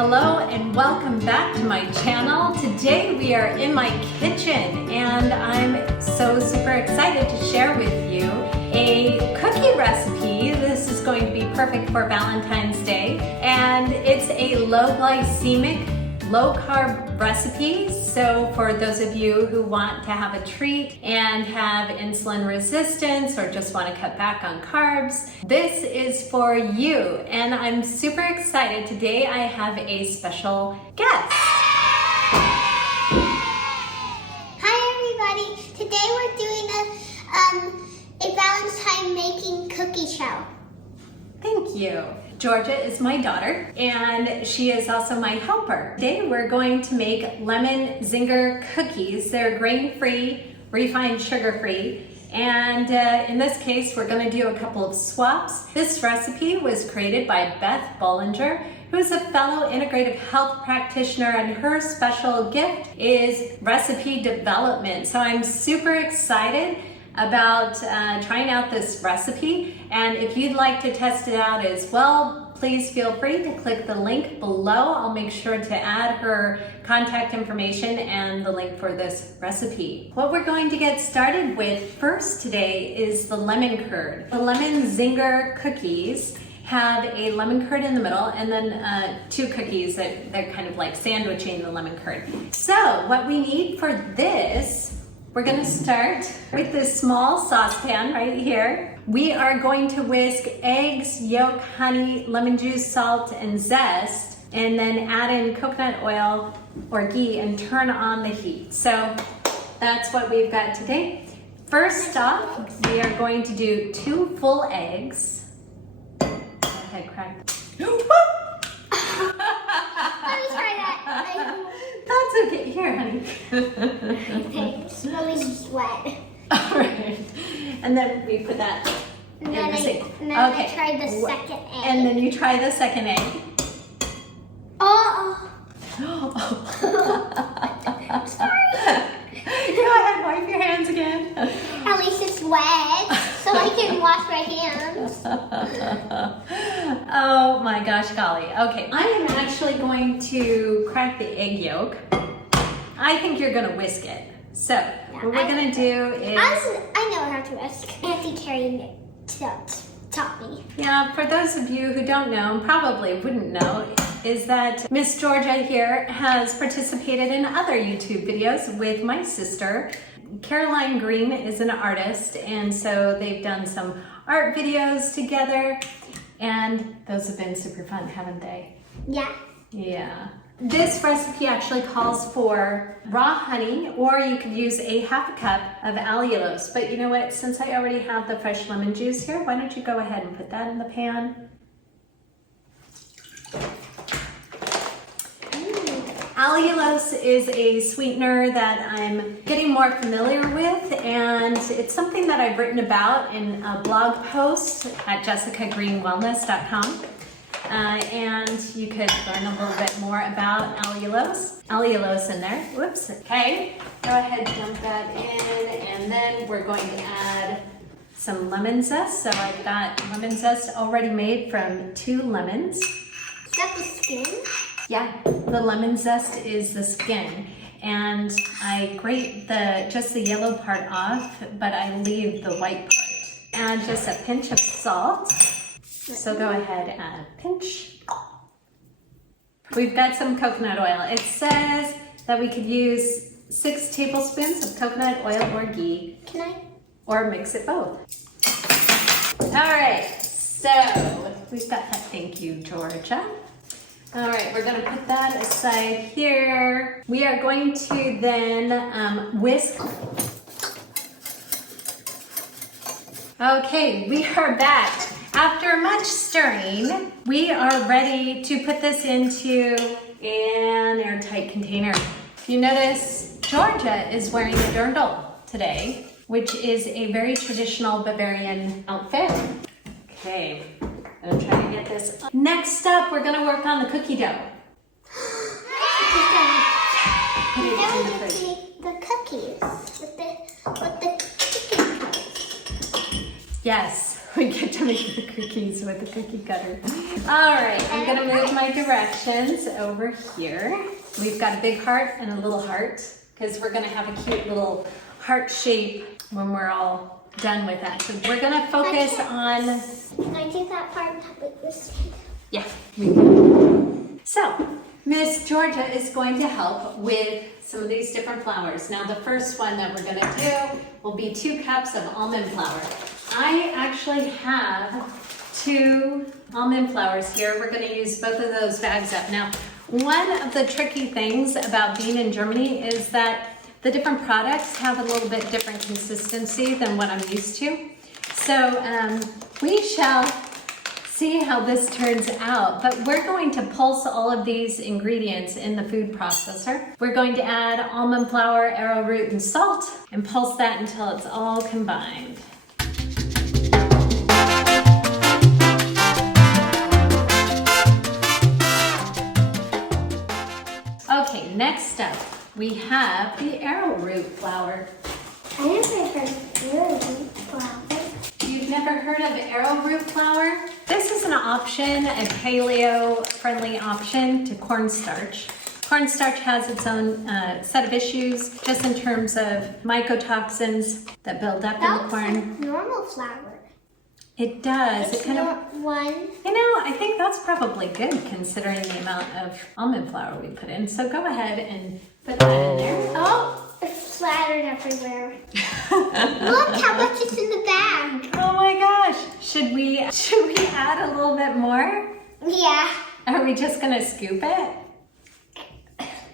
Hello and welcome back to my channel. Today we are in my kitchen and I'm so super excited to share with you a cookie recipe. This is going to be perfect for Valentine's Day, and it's a low glycemic, low carb recipe. So for those of you who want to have a treat and have insulin resistance or just want to cut back on carbs, this is for you. And I'm super excited. Today I have a special guest. Hi everybody. Today we're doing a Valentine making cookie show. Thank you. Georgia is my daughter, and she is also my helper. Today we're going to make Lemon Zinger Cookies. They're grain-free, refined sugar-free, and in this case we're going to do a couple of swaps. This recipe was created by Beth Bollinger, who's a fellow integrative health practitioner, and her special gift is recipe development. So I'm super excited about trying out this recipe, and if you'd like to test it out as well, please feel free to click the link below. I'll make sure to add her contact information and the link for this recipe. What we're going to get started with first today is the lemon curd. The Lemon Zinger Cookies have a lemon curd in the middle and then two cookies that they're kind of like sandwiching the lemon curd. So what we need for this, we're going to start with this small saucepan right here. We are going to whisk eggs, yolk, honey, lemon juice, salt, and zest, and then add in coconut oil or ghee and turn on the heat. So that's what we've got today. First off, we are going to do 2 full eggs. Go ahead, crack. Let me try that. That's okay. Here, honey. Okay, it's really wet. All right. And then we put that And in then, the sink. I tried the second egg. And then you try the second egg. Oh! Sorry. Go ahead, wipe your hands again. At least it's wet, so I can wash my hands. Oh my gosh, golly. Okay, I am actually going to crack the egg yolk. I think you're gonna whisk it. So what we're gonna do is... I know how to whisk. Auntie Carrie taught me. Yeah, for those of you who don't know, and probably wouldn't know, is that Miss Georgia here has participated in other YouTube videos with my sister. Caroline Green is an artist, and so they've done some art videos together, and those have been super fun, haven't they? Yeah. Yeah. This recipe actually calls for raw honey, or you could use a ½ cup of allulose. But you know what? Since I already have the fresh lemon juice here, why don't you go ahead and put that in the pan? Allulose is a sweetener that I'm getting more familiar with, and it's something that I've written about in a blog post at jessicagreenwellness.com. And you could learn a little bit more about allulose in there. Whoops. Okay, go ahead, dump that in, and then we're going to add some lemon zest. So I've got lemon zest already made from 2 lemons. Is that the skin? Yeah, the lemon zest is the skin, and I grate just the yellow part off, but I leave the white part. And just a pinch of salt. So go ahead and add a pinch. We've got some coconut oil. It says that we could use 6 tablespoons of coconut oil or ghee. Can I? Or mix it both. All right, so we've got that. Thank you, Georgia. All right, we're gonna put that aside here. We are going to then whisk. Okay, we are back. After much stirring, we are ready to put this into an airtight container. If you notice, Georgia is wearing a dirndl today, which is a very traditional Bavarian outfit. Okay, I'm gonna try to get this. Next up, we're gonna work on the cookie dough. Put it in the fridge. The cookies with the chicken. Yes. We get to make the cookies with the cookie cutter. All right, I'm gonna move my directions over here. We've got a big heart and a little heart because we're gonna have a cute little heart shape when we're all done with that. So we're gonna focus on... Can I do that part with this? Yeah, we can. So, Miss Georgia is going to help with some of these different flours. Now the first one that we're gonna do will be 2 cups of almond flour. I actually have 2 almond flours here. We're gonna use both of those bags up. Now, one of the tricky things about being in Germany is that the different products have a little bit different consistency than what I'm used to. So we shall see how this turns out, but we're going to pulse all of these ingredients in the food processor. We're going to add almond flour, arrowroot, and salt, and pulse that until it's all combined. Okay, next up, we have the arrowroot flour. I never heard of arrowroot flour. You've never heard of arrowroot flour? This is an option, a paleo-friendly option to cornstarch. Cornstarch has its own set of issues, just in terms of mycotoxins that build up in the corn. Normal flour. It does. It's it kind of. One. You know, I think that's probably good considering the amount of almond flour we put in. So go ahead and put that in there. Oh, it's splattered everywhere. Look how much is in the bag. Oh my gosh! Should we add a little bit more? Yeah. Are we just gonna scoop it?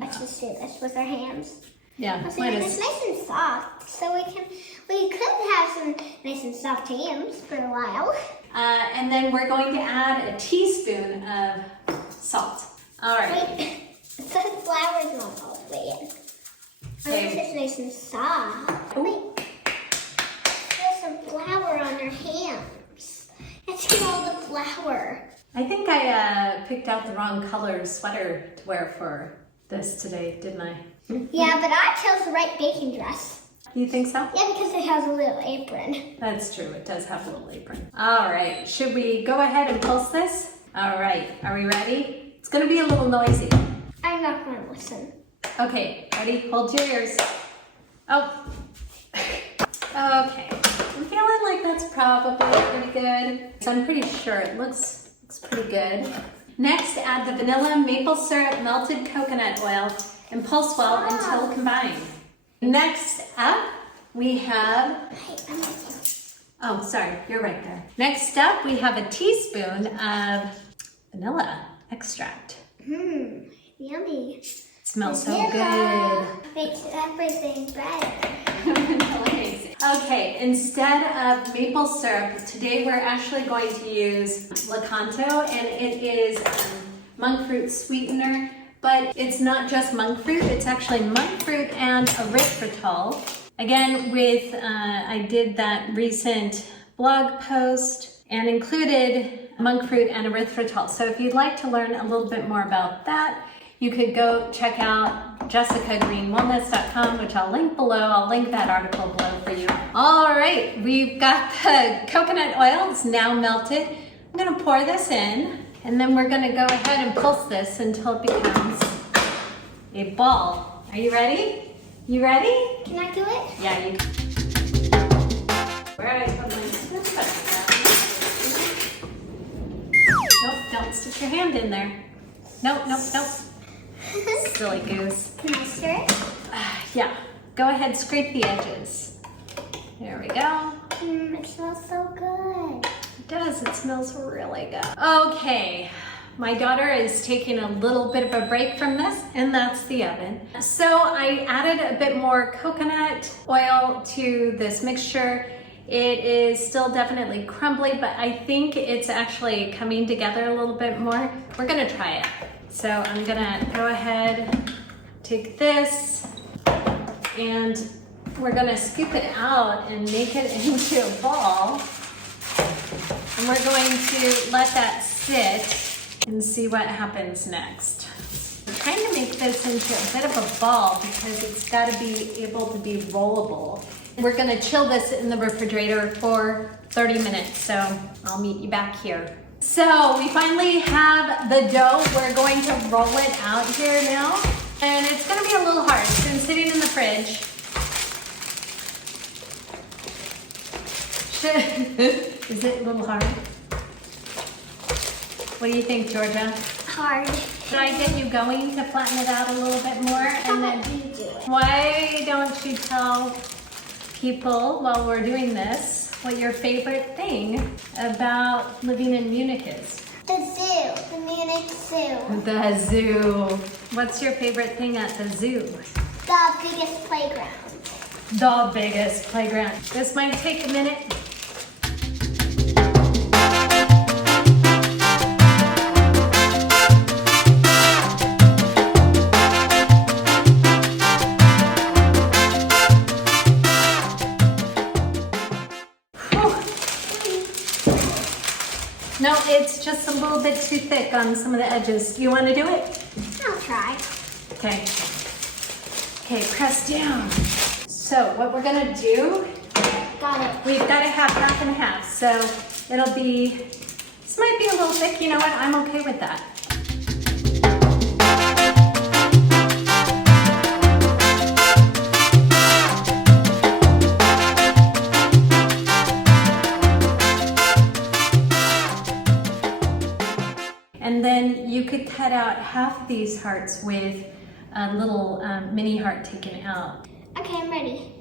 Let's just do this with our hands. Yeah. So it's nice and soft, so we could have some nice and soft hands for a while. And then we're going to add a teaspoon of salt. All right. Wait, the flour's not all the way in. Okay. This is nice and soft. Wait, there's some flour on our hands. Let's get all the flour. I think I picked out the wrong color sweater to wear for this today, didn't I? Yeah, but I chose the right baking dress. You think so? Yeah, because it has a little apron. That's true. It does have a little apron. All right. Should we go ahead and pulse this? All right. Are we ready? It's going to be a little noisy. I'm not going to listen. Okay. Ready? Hold your ears. Oh. Okay. I'm feeling like that's probably pretty good. So I'm pretty sure it looks pretty good. Next, add the vanilla, maple syrup, melted coconut oil, and pulse well until combined. Next up, we have... Oh, sorry, you're right there. Next up, we have a teaspoon of vanilla extract. Yummy. It smells so Vanilla good. makes everything better. Okay, instead of maple syrup, today we're actually going to use Lakanto, and it is monk fruit sweetener, but it's not just monk fruit, it's actually monk fruit and erythritol. Again, I did that recent blog post and included monk fruit and erythritol. So if you'd like to learn a little bit more about that, you could go check out jessicagreenwellness.com, which I'll link below. I'll link that article below for you. All right, we've got the coconut oil. It's now melted. I'm gonna pour this in, and then we're gonna go ahead and pulse this until it becomes a ball. Are you ready? You ready? Can I do it? Yeah, you can. Where I put my scoop Nope, don't stick your hand in there. Nope. Silly goose. Can I stir it? Yeah, go ahead, scrape the edges. There we go. It smells so good. It does, it smells really good. Okay, my daughter is taking a little bit of a break from this, and that's the oven. So I added a bit more coconut oil to this mixture. It is still definitely crumbly, but I think it's actually coming together a little bit more. We're gonna try it. So I'm gonna go ahead, take this, and we're gonna scoop it out and make it into a ball. And we're going to let that sit and see what happens next. I'm trying to make this into a bit of a ball because it's gotta be able to be rollable. We're gonna chill this in the refrigerator for 30 minutes, so I'll meet you back here. So we finally have the dough. We're going to roll it out here now. And it's gonna be a little hard. It's been sitting in the fridge. Is it a little hard? What do you think, Georgia? Hard. Should I get you going to flatten it out a little bit more? How about you do it? Why don't you tell people while we're doing this what your favorite thing about living in Munich is? The zoo. The Munich Zoo. The zoo. What's your favorite thing at the zoo? The biggest playground. The biggest playground. This might take a minute. No, it's just a little bit too thick on some of the edges. You want to do it? I'll try. Okay. Okay, press down. So what we're gonna do, Got it. we've got to have half and half. So it'll be, this might be a little thick. You know what? I'm okay with that. And then you could cut out half of these hearts with a little mini heart taken out. Okay, I'm ready.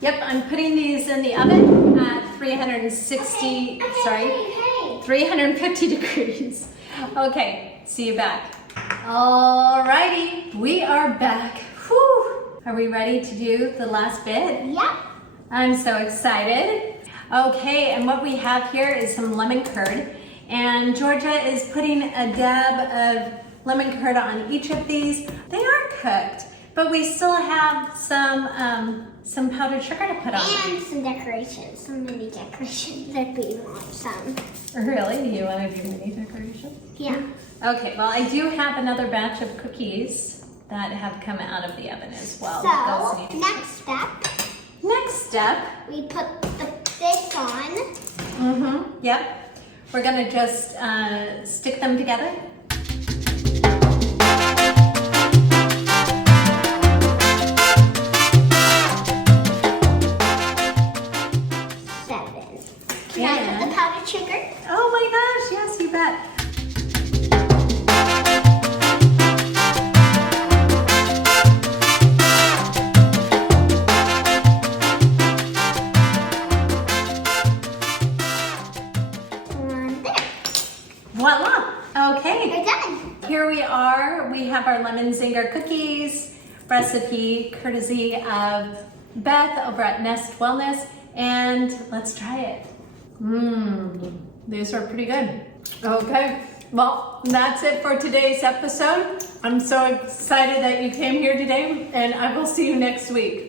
Yep, I'm putting these in the oven at 360, sorry, Hey. 350 degrees. Okay, see you back. Alrighty, we are back. Whew. Are we ready to do the last bit? Yep. I'm so excited. Okay, and what we have here is some lemon curd. And Georgia is putting a dab of lemon curd on each of these. They are cooked, but we still have some powdered sugar to put on. And some decorations, some mini decorations if we want some. Really? Do you want to do mini decorations? Yeah. Okay, well, I do have another batch of cookies that have come out of the oven as well. So, Those need- next step, Next step. we put this on. Yep. We're gonna just stick them together. Can I put the powdered sugar? Oh my gosh, yes, you bet. And there. Voila. Okay. We're done. Here we are. We have our Lemon Zinger Cookies recipe courtesy of Beth over at Nest Wellness. And let's try it. These are pretty good. Okay, well, that's it for today's episode. I'm so excited that you came here today, and I will see you next week.